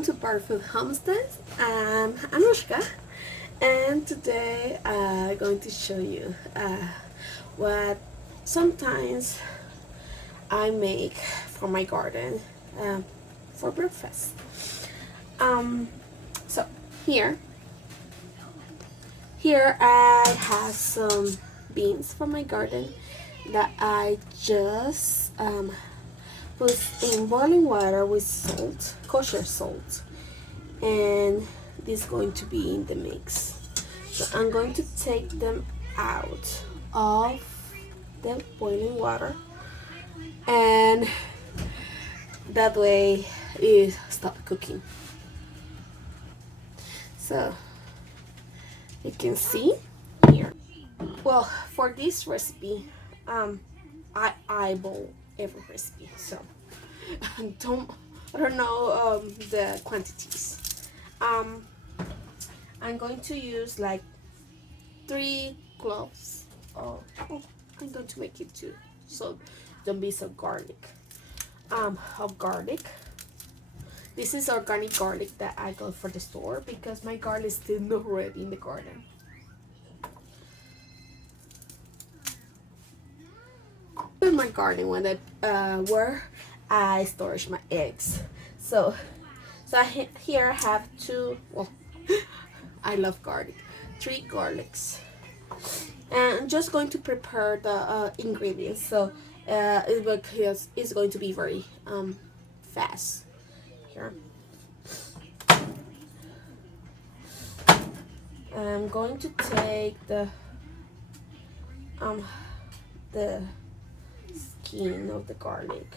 Welcome to Barfood Homestead. I'm Anushka, and today I'm going to show you what sometimes I make for my garden for breakfast. So here I have some beans from my garden that I just put in boiling water with salt, kosher salt, and this is going to be in the mix. So I'm going to take them out of the boiling water, and that way it stop cooking. So you can see here. Well, for this recipe, I eyeball every recipe, so I don't know the quantities. I'm going to use like 3 cloves. I'm going to make it 2, so don't be so garlic. Of garlic. This is organic garlic that I got for the store because my garlic is still not ready in the garden. In my garden when where I storage my eggs. So here I have 2. Well, I love garlic. 3 garlics, and I'm just going to prepare the ingredients. So it's going to be very fast. Here I'm going to take the skin of the garlic.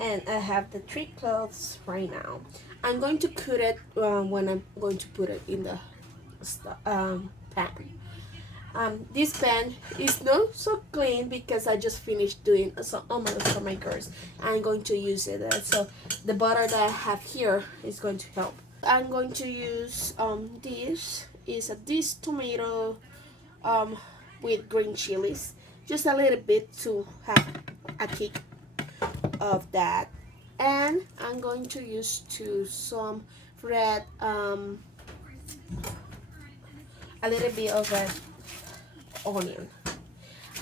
And I have the 3 cloves right now. I'm going to cut it when I'm going to put it in the pan. This pan is not so clean because I just finished doing some omelets for my girls. I'm going to use it, so the butter that I have here is going to help. I'm going to use this tomato with green chilies, just a little bit to have a kick of that, and I'm going to use some red a little bit of red onion.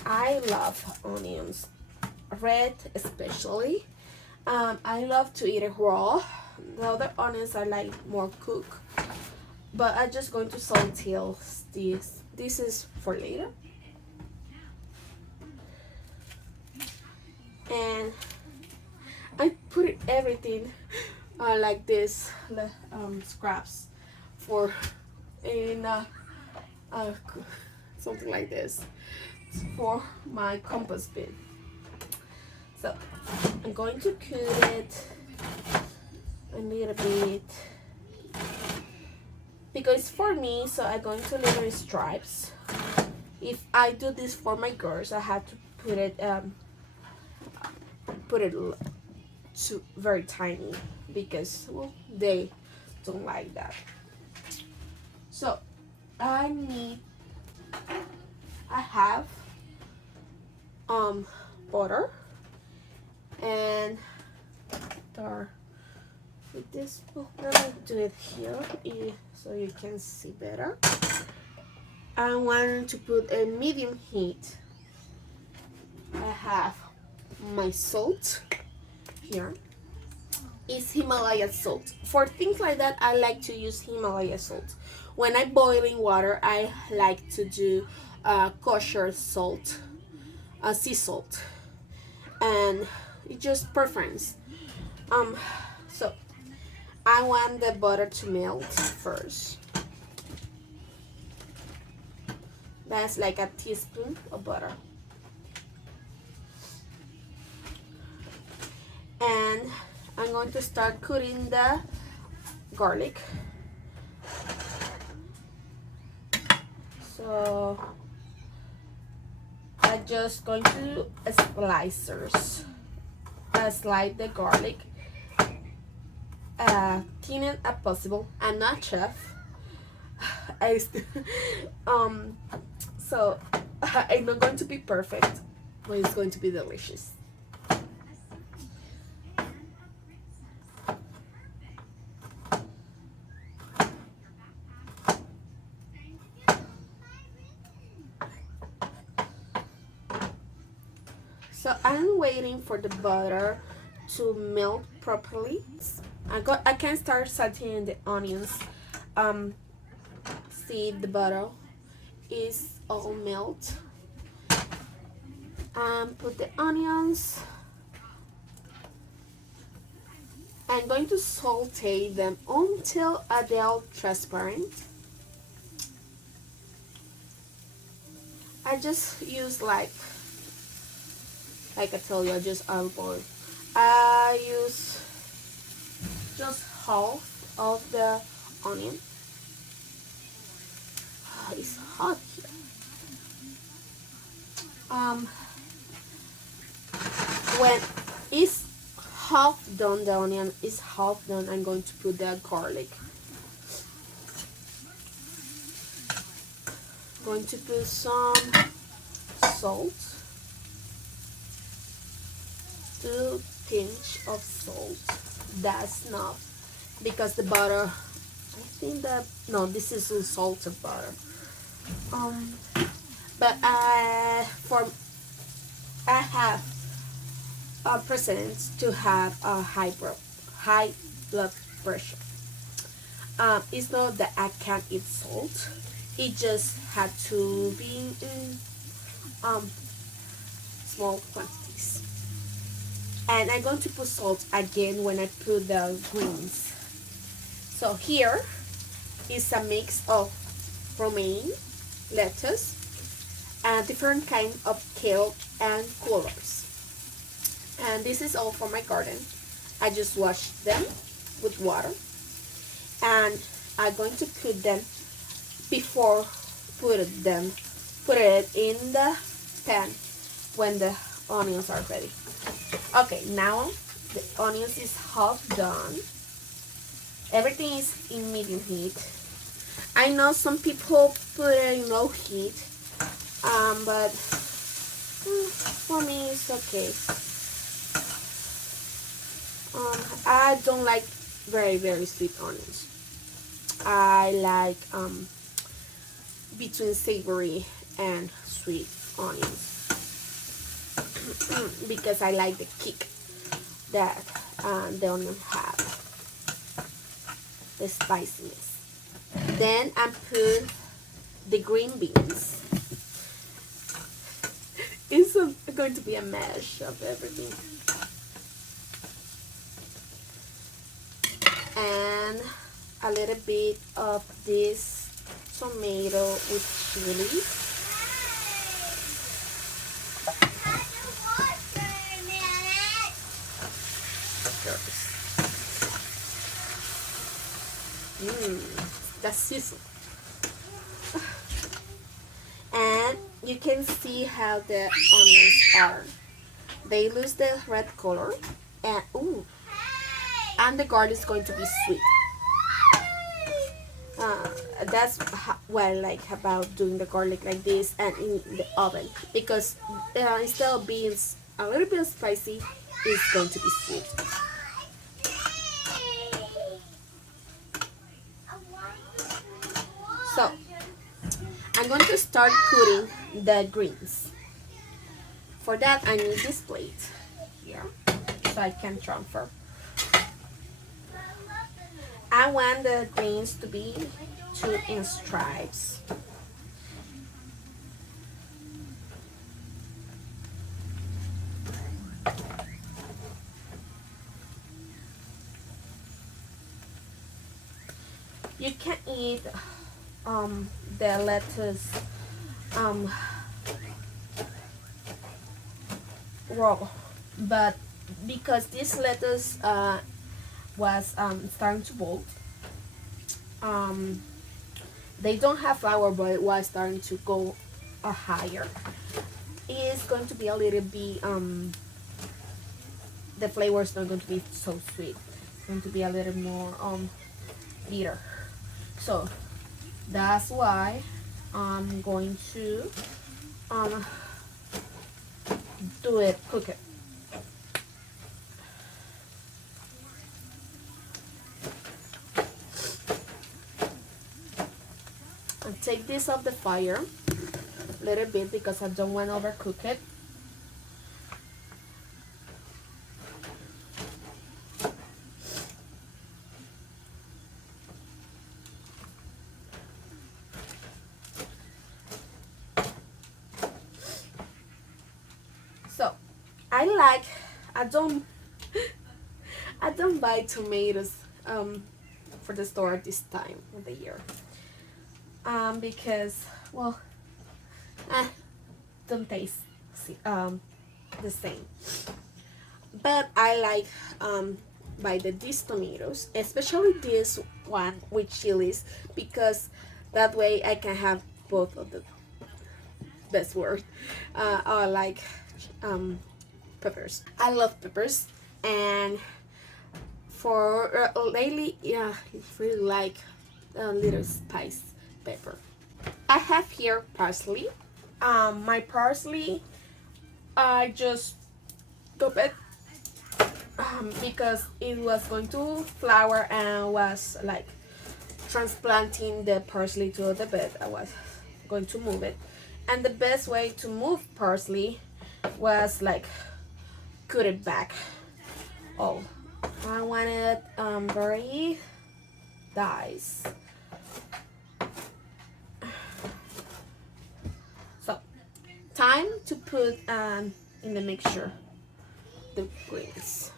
I love onions, red especially. I love to eat it raw. The other onions I like more cooked, but I'm just going to saute this is for later. And I put everything like this, scraps for in something like this for my compost bin. So I'm going to cut it a little bit because it's for me, so I'm going to leave it in stripes. If I do this for my girls, I have to put it to very tiny because, well, they don't like that. So I have butter and with this. Well, let me do it here so you can see better. I want to put a medium heat. I have my salt here. Is Himalaya salt. For things like that, I like to use Himalaya salt. When I boil in water, I like to do kosher salt, sea salt, and it's just preference. So I want the butter to melt first. That's like a teaspoon of butter. And I'm going to start cutting the garlic. So So I'm just going to slice the garlic thin as possible. I'm not chef. I so I'm not going to be perfect, but it's going to be delicious. So I'm waiting for the butter to melt properly. I can start sauteing the onions. Um, See if the butter is all melt. Put the onions. I'm going to saute them until they are transparent. I just use like I tell you, I just olive oil. I use just half of the onion. Oh, it's hot here. When it's half done, the onion is half done, I'm going to put the garlic. I'm going to put some salt, 2 pinch of salt. That's enough because the butter, I think that no, this is unsalted butter. But I have a present to have a high blood pressure. It's not that I can't eat salt. It just had to be in small quantities. And I'm going to put salt again when I put the greens. So here is a mix of romaine, lettuce, and different kind of kale and colors. And this is all from my garden. I just washed them with water, and I'm going to put them before put it in the pan when the onions are ready. Okay, now the onions is half done. Everything is in medium heat. I know some people put it in low heat, but for me it's okay. I don't like very sweet onions. I like between savory and sweet onions because I like the kick that the onion have, the spiciness. Then I put the green beans. It's going to be a mash of everything. And a little bit of this tomato with chili. That's sizzle. And you can see how the onions are. They lose the red color, and the garlic is going to be sweet. That's what I like about doing the garlic like this and in the oven, because instead of being a little bit spicy, it's going to be sweet. So I'm going to start putting the greens. For that I need this plate here so I can transfer. I want the greens to be 2 in stripes. You can eat the lettuce raw, but because this lettuce was starting to bolt, they don't have flour, but it was starting to go higher. It's going to be a little bit the flavor is not going to be so sweet. It's going to be a little more bitter. So that's why I'm going to cook it. And take this off the fire a little bit because I don't want to overcook it. So I don't I don't buy tomatoes for the store at this time of the year because, well, don't taste the same. But I like buy these tomatoes, especially this one with chilies, because that way I can have both of the best word. I like peppers. I love peppers, and for lately, yeah, I really like a little spice pepper. I have here parsley. My parsley, I just top it because it was going to flower and was like transplanting the parsley to the bed. I was going to move it, and the best way to move parsley was like cut it back. Oh, I want it very dice. So time to put in the mixture the greens.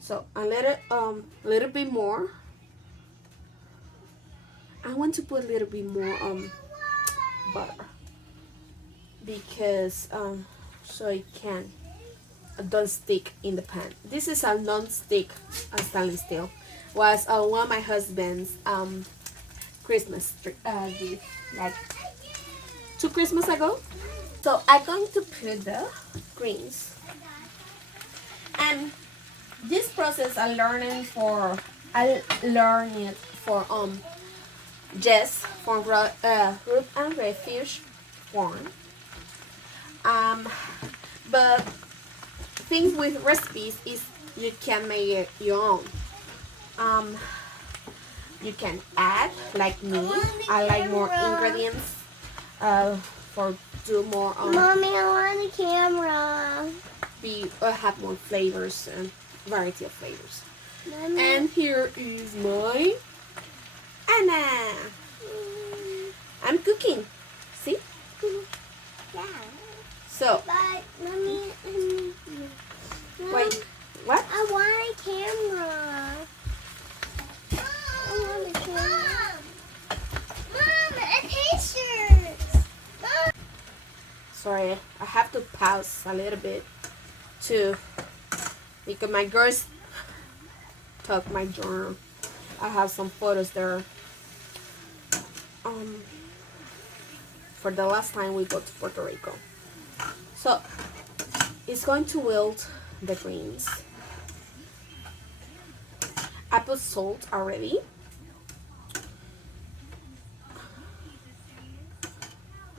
So I let it little bit more. I want to put a little bit more butter because so it can don't stick in the pan. This is a non-stick stainless steel. Was one of my husband's Christmas gift, like 2 Christmas ago. So I'm going to put the greens, and this process I learned it for Jess from Root and Refuge Farm. But things with recipes is you can make it your own. You can add, like me. I like more ingredients for do more. Mommy, I want a camera. Have more flavors and variety of flavors. Mommy. And here is my Anna. I'm cooking. See? Yeah. So. But mommy, Wait. What? I want a camera. I want a camera. Mom, a picture. Mom. Sorry, I have to pause a little bit too because my girls took my journal. I have some photos there. For the last time we go to Puerto Rico. So it's going to wilt the greens. I put salt already.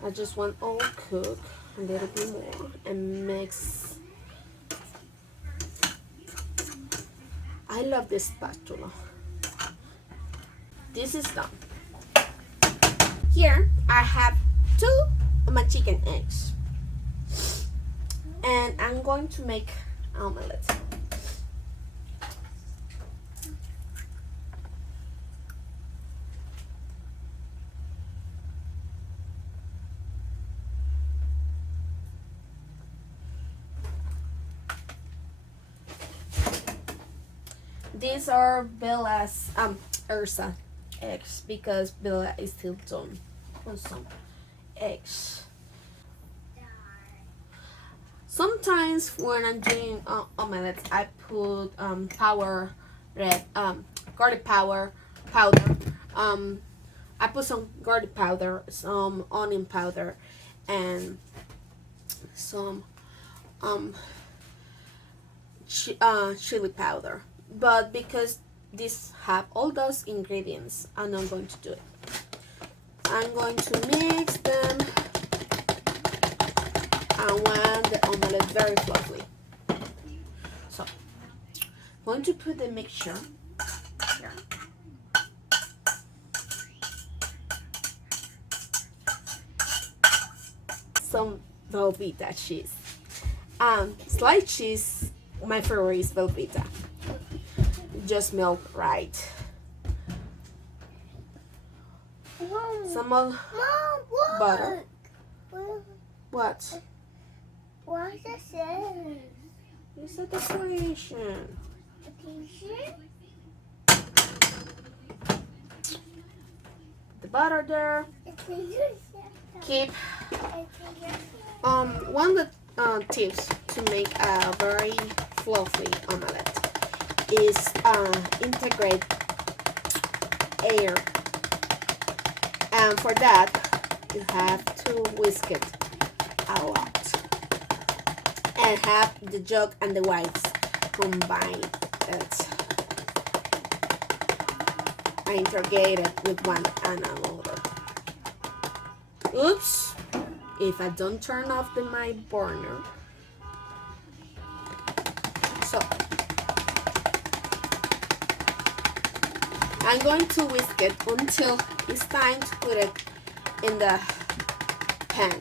I just want all cook a little bit more and mix. I love this spatula. This is done. Here I have 2 of my chicken eggs, and I'm going to make omelet. These are Bella's Ursa eggs because Bella is still done on some eggs. Sometimes when I'm doing omelets, I put garlic powder, I put some garlic powder, some onion powder, and some chili powder. But because these have all those ingredients, I'm not going to do it. I'm going to mix them. I want the omelette very fluffy. So, I'm going to put the mixture here. Some Velveeta cheese. Sliced cheese, my favorite is Velveeta. Just melt right. Some of butter. What? What is this? It's a decoration. The butter there. Keep one of the tips to make a very fluffy omelette is integrate air, and for that you have to whisk it a lot and have the yolk and the whites combine it and integrate it with one another. Oops, if I don't turn off my burner. So I'm going to whisk it until it's time to put it in the pan.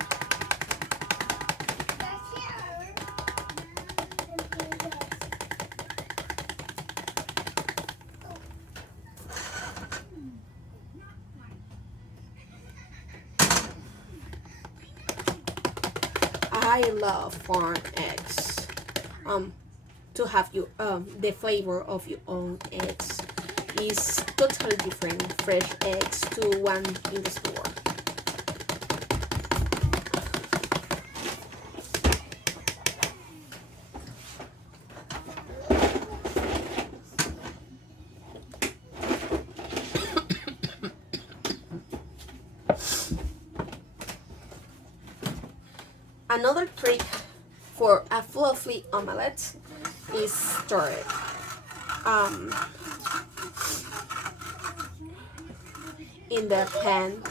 I love farm eggs. To have you the flavor of your own eggs is totally different fresh eggs to one in the store. Another trick for a fluffy omelette is stir it. In the pan.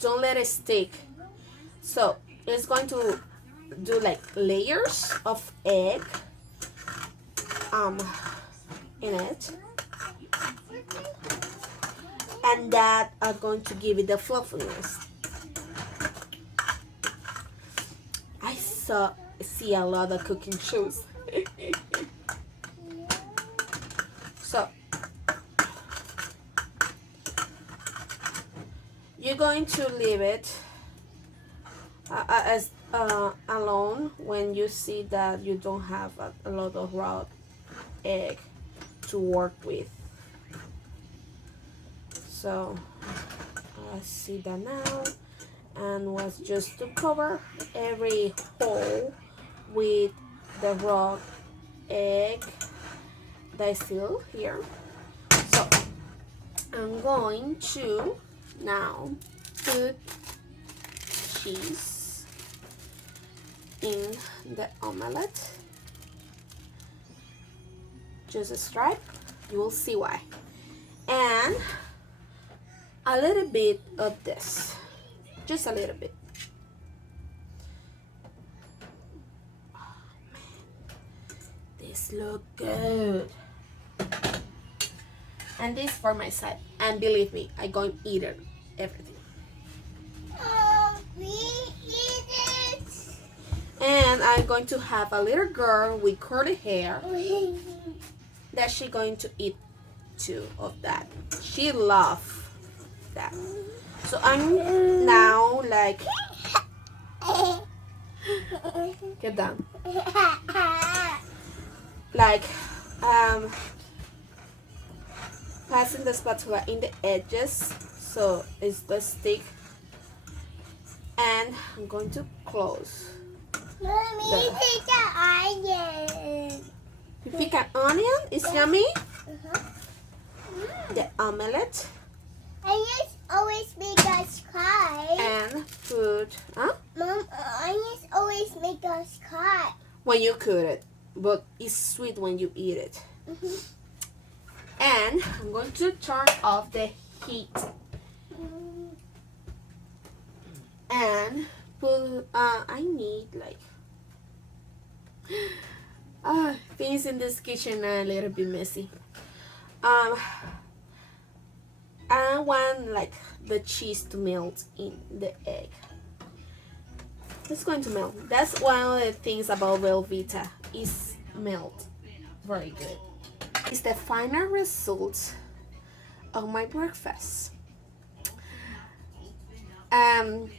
Don't let it stick. So it's going to do like layers of egg in it, and that are going to give it the fluffiness. I see a lot of cooking shows. So you're going to leave it alone when you see that you don't have a lot of raw egg to work with. So I see that now, and was just to cover every hole with the raw egg that is still here. So I'm going to now put cheese in the omelette. Just a stripe, you will see why. And a little bit of this, just a little bit. Oh man, this look good. And this for my side. And believe me, I'm going to eat it, everything. We eat it. And I'm going to have a little girl with curly hair that she's going to eat too of that. She loves that. So I'm now like, get down. Like passing the spatula in the edges so it's the stick, and I'm going to close. Mommy, take the onion. You pick an onion, it's yummy. Uh-huh. The omelet. Onions always make us cry. And put, Mom, onions always make us cry. when you cook it, but it's sweet when you eat it. And I'm going to turn off the heat and put, I need like, things in this kitchen are a little bit messy. I want like the cheese to melt in the egg. It's going to melt. That's one of the things about Velveeta, is melt very good. It's the final result of my breakfast. When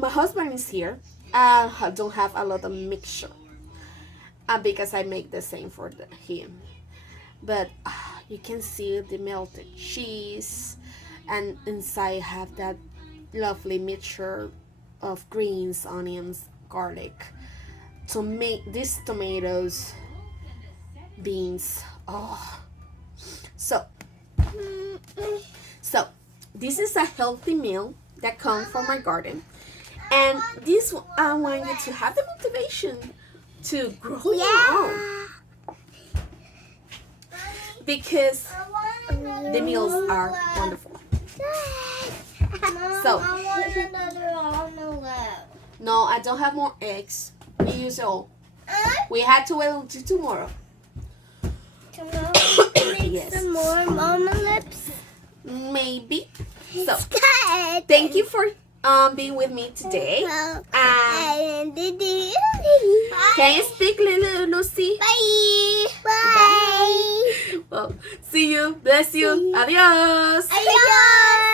my husband is here, I don't have a lot of mixture because I make the same for him. But you can see the melted cheese, and inside have that lovely mixture of greens, onions, garlic, to make these tomatoes, beans. So this is a healthy meal that comes from my garden, and this I want you to have the motivation to grow your own, because the meals are wonderful. So I want another omelet. no, I don't have more eggs. We use all. We had to wait until tomorrow. Tomorrow make Yes. some more omelets. Maybe. So Good. thank you for being with me today. And Can you speak, little Lucy? Bye. Bye. Well, see you. Bless you. Adios. Adios.